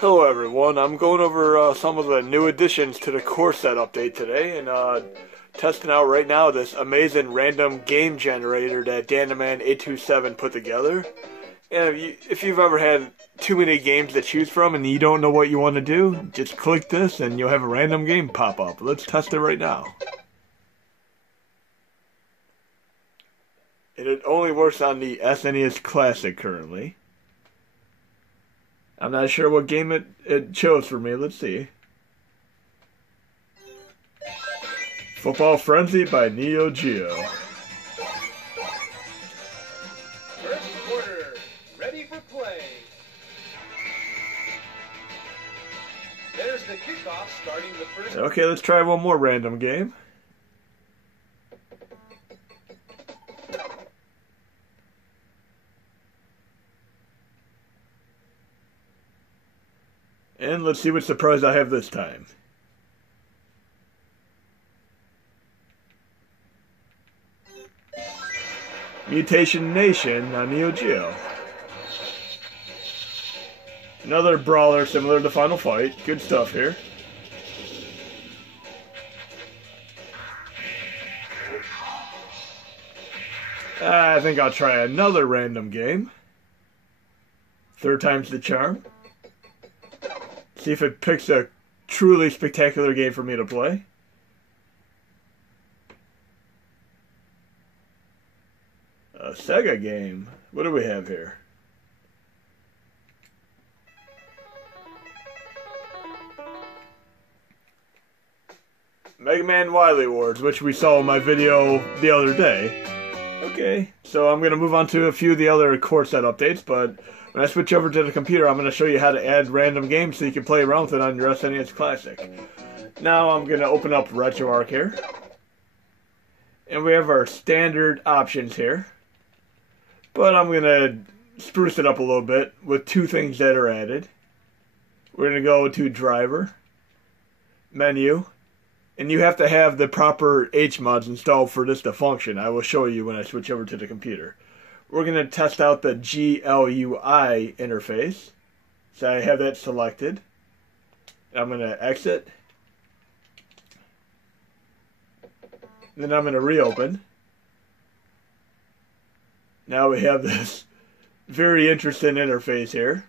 Hello everyone, I'm going over some of the new additions to the core set update today and testing out right now this amazing random game generator that Danaman827 put together. And if you've ever had too many games to choose from and you don't know what you want to do, just click this and you'll have a random game pop up. Let's test it right now. And it only works on the SNES Classic currently. I'm not sure what game it chose for me. Let's see. Football Frenzy by Neo Geo. First quarter, ready for play. There's the kickoff starting the first. Okay, let's try one more random game. And let's see what surprise I have this time. Mutation Nation on Neo Geo. Another brawler similar to Final Fight. Good stuff here. I think I'll try another random game. Third time's the charm. See if it picks a truly spectacular game for me to play. A Sega game. What do we have here? Mega Man Wily Wars, which we saw in my video the other day. Okay, so I'm going to move on to a few of the other core set updates, but when I switch over to the computer, I'm going to show you how to add random games so you can play around with it on your SNES Classic. Now I'm going to open up RetroArch here. And we have our standard options here. But I'm going to spruce it up a little bit with two things that are added. We're going to go to Driver, Menu, and you have to have the proper HMODs installed for this to function. I will show you when I switch over to the computer. We're going to test out the GLUI interface. So I have that selected. I'm going to exit. Then I'm going to reopen. Now we have this very interesting interface here.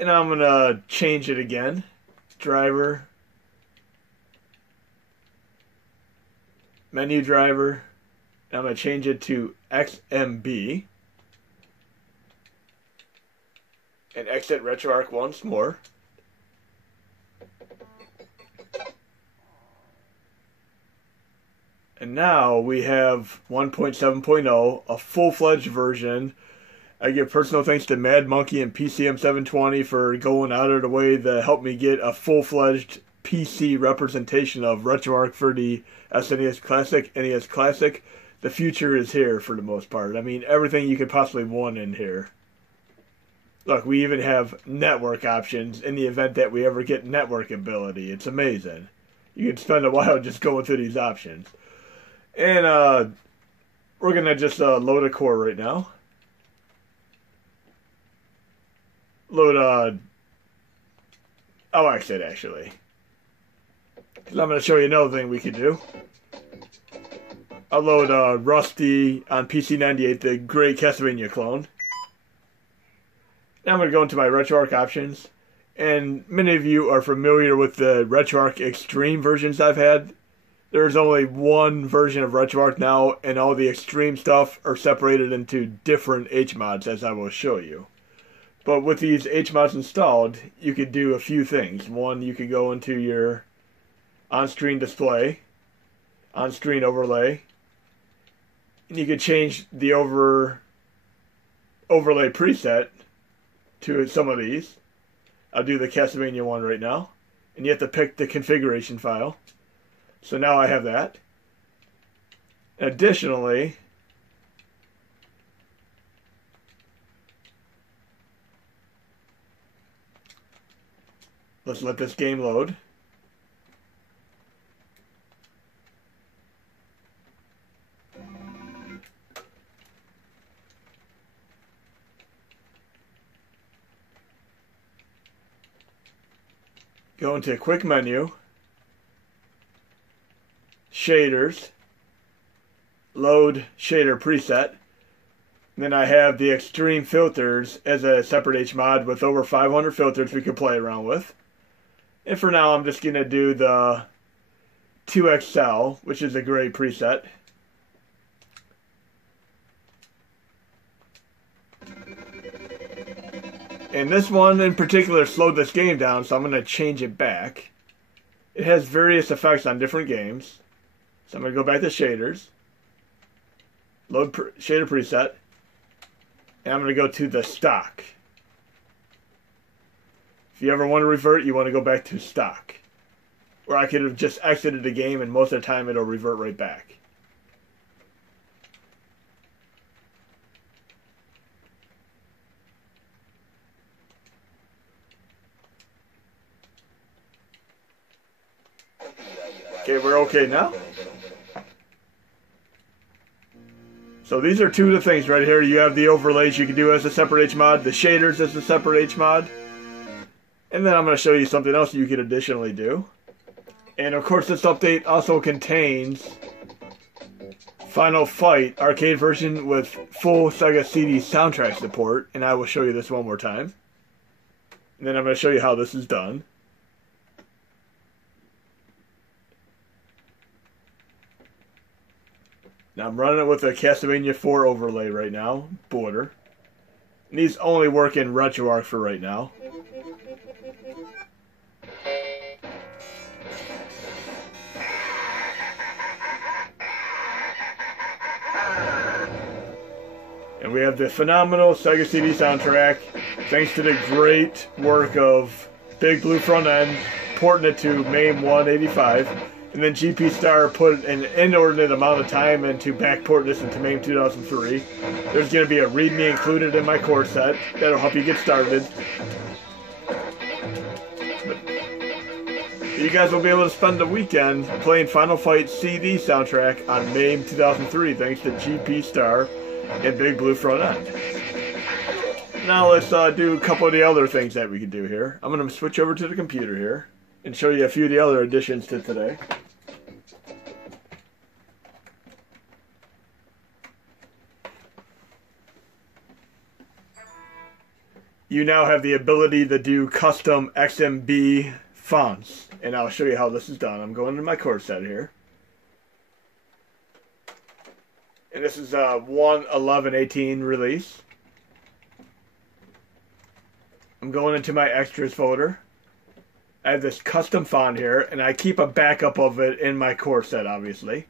And I'm going to change it again. Driver. Menu driver. I'm going to change it to XMB. And exit RetroArch once more. And now we have 1.7.0, a full-fledged version. I give personal thanks to madmonkey and PCM720 for going out of the way to help me get a full-fledged PC representation of RetroArch for the SNES Classic, NES Classic. The future is here for the most part. I mean, everything you could possibly want in here. Look, we even have network options in the event that we ever get network ability. It's amazing. You can spend a while just going through these options. And we're going to just load a core right now. Load, I'll exit actually. Because I'm going to show you another thing we could do. I'll load Rusty on PC98, the great Castlevania clone. Now I'm going to go into my RetroArch options. And many of you are familiar with the RetroArch Extreme versions I've had. There's only one version of RetroArch now, and all the extreme stuff are separated into different HMODs, as I will show you. But with these HMODs installed, you could do a few things. One, you could go into your on-screen display, on-screen overlay, and you could change the overlay preset to some of these. I'll do the Castlevania one right now, and you have to pick the configuration file. So now I have that. Additionally, let's let this game load. go into quick menu, shaders, load shader preset. And then I have the extreme filters as a separate HMod with over 500 filters we could play around with. And for now I'm just going to do the 2XL, which is a great preset. And this one in particular slowed this game down, so I'm going to change it back. It has various effects on different games. So I'm going to go back to shaders, load shader preset, and I'm going to go to the stock. If you ever want to revert, you want to go back to stock. Or I could have just exited the game and most of the time it'll revert right back. Okay, we're okay now. So these are two of the things right here. You have the overlays you can do as a separate HMod, the shaders as a separate HMod. And then I'm going to show you something else you could additionally do. And of course this update also contains Final Fight arcade version with full Sega CD soundtrack support. And I will show you this one more time. And then I'm going to show you how this is done. Now I'm running it with a Castlevania 4 overlay right now, border. And these only work in RetroArch for right now. And we have the phenomenal Sega CD soundtrack, thanks to the great work of Big Blue Frontend, porting it to MAME 185. And then gpstar put an inordinate amount of time into backport this into MAME 2003. There's going to be a README included in my core set that'll help you get started. But you guys will be able to spend the weekend playing Final Fight CD soundtrack on MAME 2003 thanks to gpstar and Big Blue Frontend. Now let's do a couple of the other things that we can do here. I'm going to switch over to the computer here and show you a few of the other additions to today. You now have the ability to do custom XMB fonts, and I'll show you how this is done. I'm going to my core set here. And this is a 1.11.18 release. I'm going into my extras folder. I have this custom font here, and I keep a backup of it in my core set, obviously.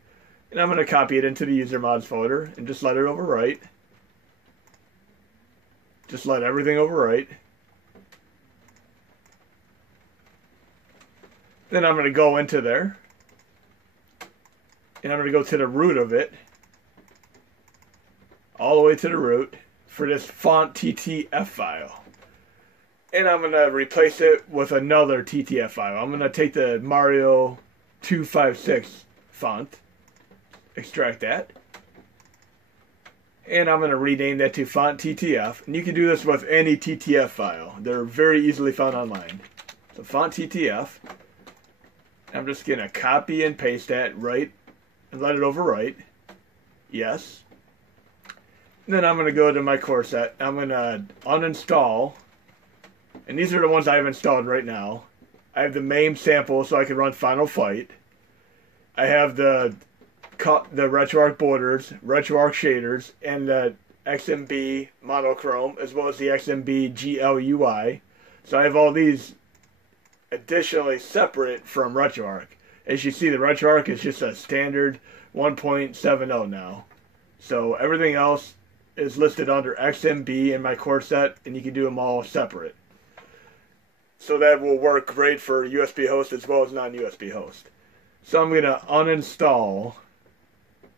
And I'm going to copy it into the user mods folder and just let it overwrite. Just let everything overwrite. Then I'm going to go into there. And I'm going to go to the root of it. All the way to the root for this font TTF file. And I'm going to replace it with another TTF file. I'm going to take the Mario 256 font, extract that, and I'm going to rename that to font TTF. And you can do this with any TTF file. They're very easily found online. So font TTF. I'm just going to copy and paste that right and let it overwrite. Yes. And then I'm going to go to my core set. I'm going to uninstall. And these are the ones I have installed right now. I have the MAME sample so I can run Final Fight. I have the RetroArch borders, RetroArch shaders, and the XMB monochrome, as well as the XMB GLUI. So I have all these additionally separate from RetroArch. As you see, the RetroArch is just a standard 1.70 now. So everything else is listed under XMB in my core set, and you can do them all separate. So that will work great for USB host as well as non-USB host. So I'm going to uninstall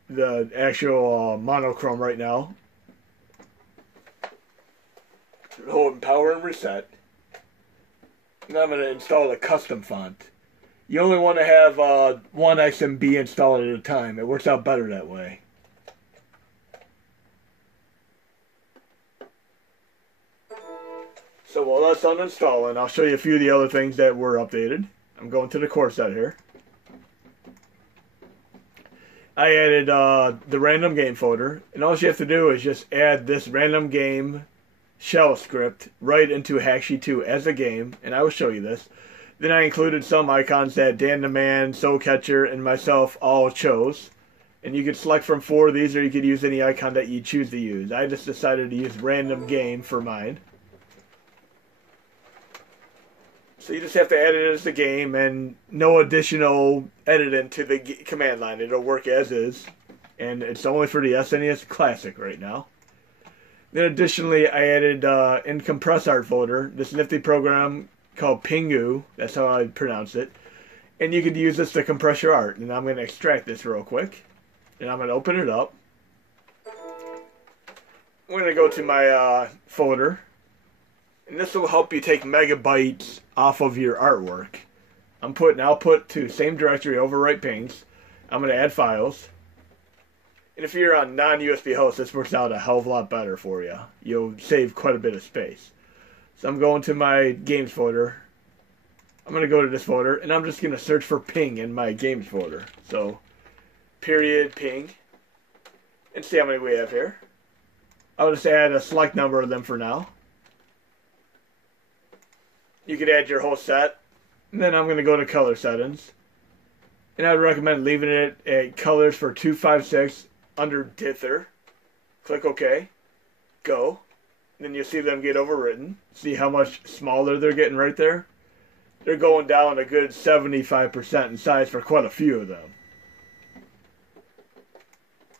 the actual monochrome right now. Hold power and reset. And I'm going to install the custom font. You only want to have one XMB installed at a time. It works out better that way. So while that's uninstalling, I'll show you a few of the other things that were updated. I'm going to the core set here. I added the random game folder, and all you have to do is just add this random game shell script right into Hacksheet 2 as a game, and I will show you this. Then I included some icons that Dan the Man, Soul Catcher, and myself all chose. And you could select from 4 of these, or you could use any icon that you choose to use. I just decided to use random game for mine. So you just have to add it as the game, and no additional editing to the command line. It'll work as is, and it's only for the SNES Classic right now. Then additionally, I added in CompressArt folder this nifty program called Pingu. That's how I pronounce it. And you could use this to compress your art. And I'm going to extract this real quick, and I'm going to open it up. I'm going to go to my folder. And this will help you take megabytes off of your artwork. I'm putting output to same directory, overwrite pings. I'm going to add files. And if you're on non-USB host, this works out a hell of a lot better for you. You'll save quite a bit of space. So I'm going to my games folder. I'm going to go to this folder, and I'm just going to search for ping in my games folder. So, period ping. And see how many we have here. I'll just add a select number of them for now. You could add your whole set. And then I'm going to go to color settings. And I would recommend leaving it at colors for 256 under dither. Click OK. Go. And then you'll see them get overwritten. See how much smaller they're getting right there? They're going down a good 75% in size for quite a few of them.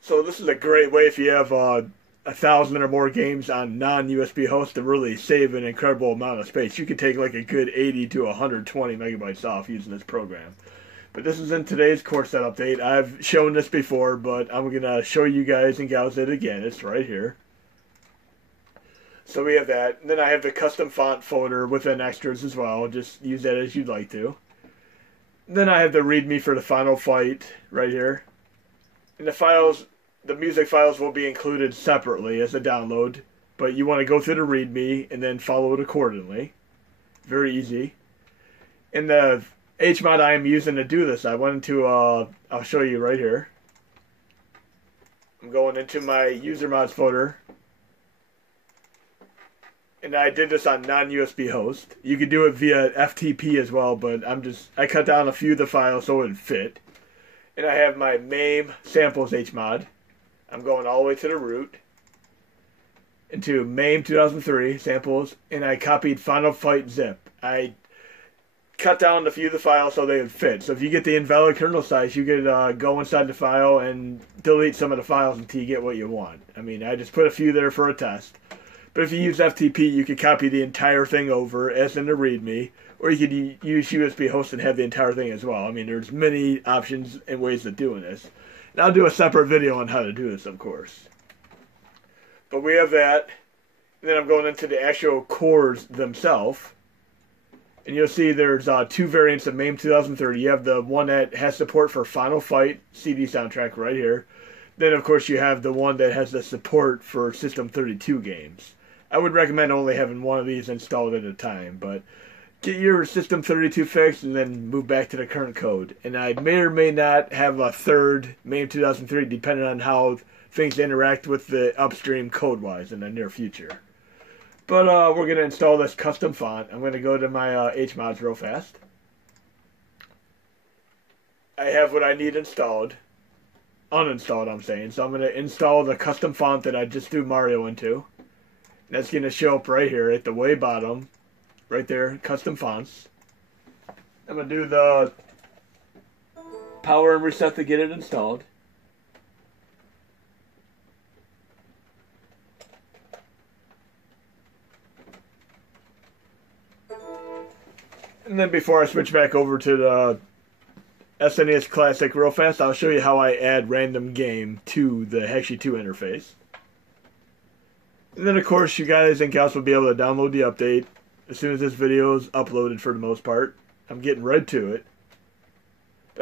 So this is a great way if you have 1,000 or more games on non-USB hosts to really save an incredible amount of space. You could take like a good 80 to 120 megabytes off using this program. But this is in today's core set update. I've shown this before, but I'm going to show you guys and gals it again. It's right here. So we have that. And then I have the custom font folder within extras as well. Just use that as you'd like to. And then I have the README for the final fight right here. And the files, the music files will be included separately as a download. But you want to go through the README and then follow it accordingly. Very easy. And the HMod I am using to do this, I went into, I'll show you right here. I'm going into my user mods folder. And I did this on non-USB host. You could do it via FTP as well, but I cut down a few of the files so it would fit. And I have my MAME samples HMod. I'm going all the way to the root. Into MAME 2003 samples, and I copied Final Fight zip. I cut down a few of the files so they would fit. So if you get the invalid kernel size, you could go inside the file and delete some of the files until you get what you want. I mean, I just put a few there for a test. But if you use FTP, you could copy the entire thing over as in the README, or you could use USB host and have the entire thing as well. I mean, there's many options and ways of doing this. And I'll do a separate video on how to do this, of course. But we have that. And then I'm going into the actual cores themselves. And you'll see there's 2 variants of MAME 2030. You have the one that has support for Final Fight CD soundtrack right here. Then, of course, you have the one that has the support for System 32 games. I would recommend only having one of these installed at a time, but get your System 32 fixed and then move back to the current code. And I may or may not have a third MAME 2003 depending on how things interact with the upstream code-wise in the near future. But we're going to install this custom font. I'm going to go to my HMods real fast. I have what I need installed. Uninstalled, I'm saying. So I'm going to install the custom font that I just threw Mario into. And that's going to show up right here at the way bottom. Right there, custom fonts. I'm going to do the power and reset to get it installed. And then before I switch back over to the SNES Classic real fast, I'll show you how I add random game to the Hacksheet 2 interface. And then of course you guys and gals will be able to download the update as soon as this video is uploaded for the most part. I'm getting right to it.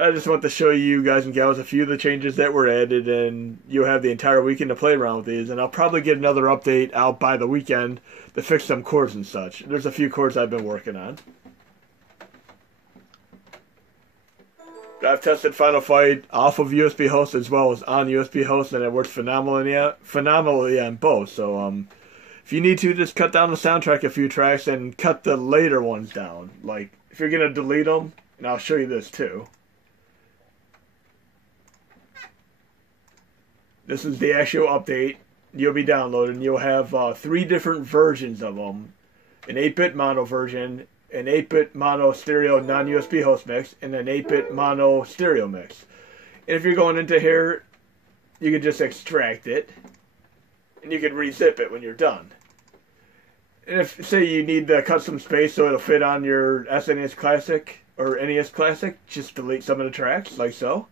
I just want to show you guys and gals a few of the changes that were added, and you'll have the entire weekend to play around with these. And I'll probably get another update out by the weekend to fix some chords and such. There's a few chords I've been working on. I've tested Final Fight off of USB host as well as on USB host, and it works phenomenally on both. So if you need to, just cut down the soundtrack a few tracks and cut the later ones down. Like if you're gonna delete them, and I'll show you this too. This is the actual update you'll be downloading. You'll have 3 different versions of them. An 8-bit mono version, an 8-bit mono stereo non-USB host mix, and an 8-bit mono stereo mix. And if you're going into here, you can just extract it, and you can re-zip it when you're done. And if, say, you need to cut some space so it'll fit on your SNES Classic or NES Classic, just delete some of the tracks, like so.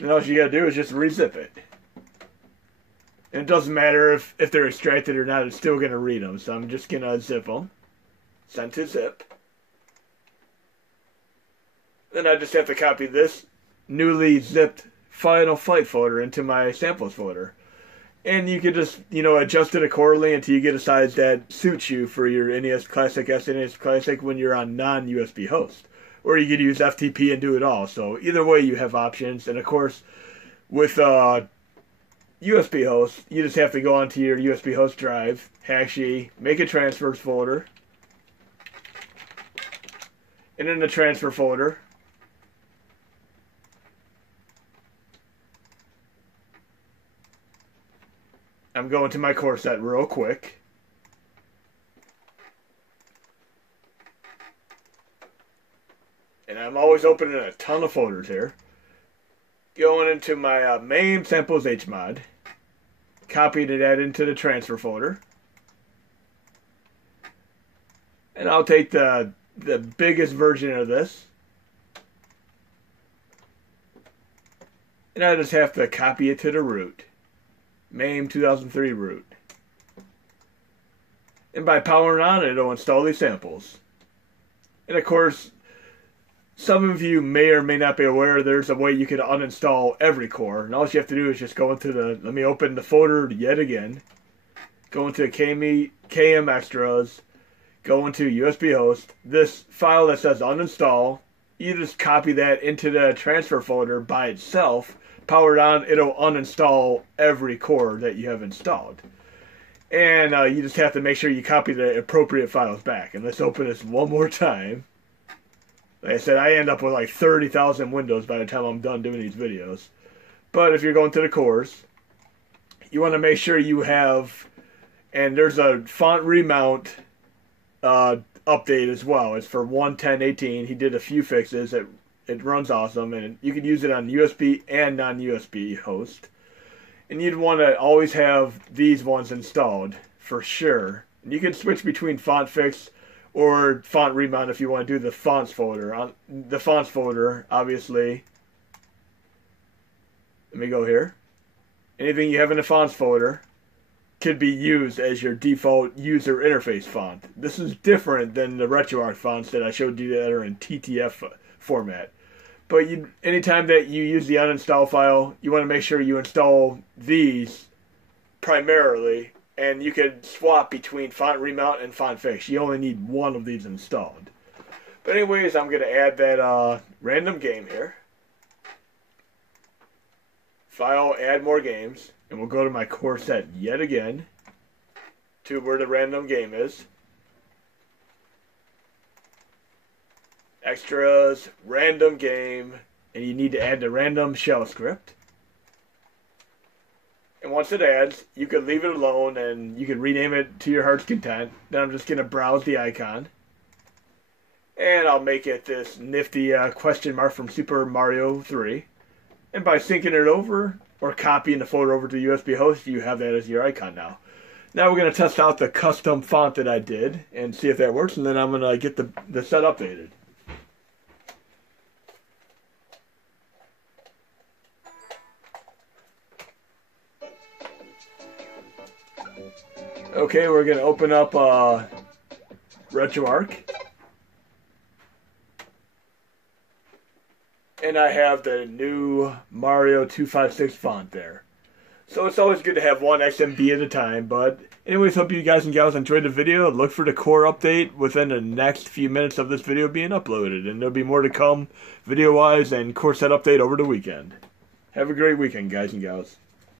And all you gotta do is just re-zip it. And it doesn't matter if they're extracted or not, it's still gonna read them. So I'm just gonna zip them. Send to zip. Then I just have to copy this newly zipped Final Fight folder into my samples folder. And you can just, adjust it accordingly until you get a size that suits you for your NES Classic, SNES Classic when you're on non-USB host. Or you could use FTP and do it all. So either way, you have options. And of course, with USB host, you just have to go onto your USB host drive, Hashi, make a transfers folder. And in the transfer folder, I'm going to my core set real quick. And I'm always opening a ton of folders here. Going into my MAME samples HMod. Copying that into the transfer folder. And I'll take the biggest version of this. And I just have to copy it to the root. MAME 2003 root. And by powering on it, it'll install these samples. And of course, some of you may or may not be aware there's a way you can uninstall every core. And all you have to do is just go into let me open the folder yet again. Go into KM Extras. Go into USB host. This file that says uninstall, you just copy that into the transfer folder by itself. Powered on, it'll uninstall every core that you have installed. And you just have to make sure you copy the appropriate files back. And let's open this one more time. Like I said, I end up with like 30,000 windows by the time I'm done doing these videos. But if you're going to the cores, you want to make sure you have, and there's a font remount update as well. It's for 1.10.18. He did a few fixes. It runs awesome, and you can use it on USB and non-USB host. And you'd want to always have these ones installed for sure. And you can switch between font fix or font remount if you want to do the fonts folder. On the fonts folder, obviously, let me go here. Anything you have in the fonts folder could be used as your default user interface font. This is different than the RetroArch fonts that I showed you that are in TTF format. But anytime that you use the uninstall file, you want to make sure you install these primarily. And you can swap between font remount and font fix. You only need one of these installed. But anyways, I'm going to add that random game here. File, add more games. And we'll go to my core set yet again. To where the random game is. Extras, random game. And you need to add the random shell script. And once it adds, you can leave it alone and you can rename it to your heart's content. Then I'm just going to browse the icon. And I'll make it this nifty question mark from Super Mario 3. And by syncing it over or copying the folder over to USB host, you have that as your icon now. Now we're going to test out the custom font that I did and see if that works. And then I'm going to get the set updated. Okay, we're going to open up RetroArch. I have the new Mario 256 font there. So it's always good to have one XMB at a time, but anyways, hope you guys and gals enjoyed the video. Look for the core update within the next few minutes of this video being uploaded, and there'll be more to come video-wise and core set update over the weekend. Have a great weekend, guys and gals.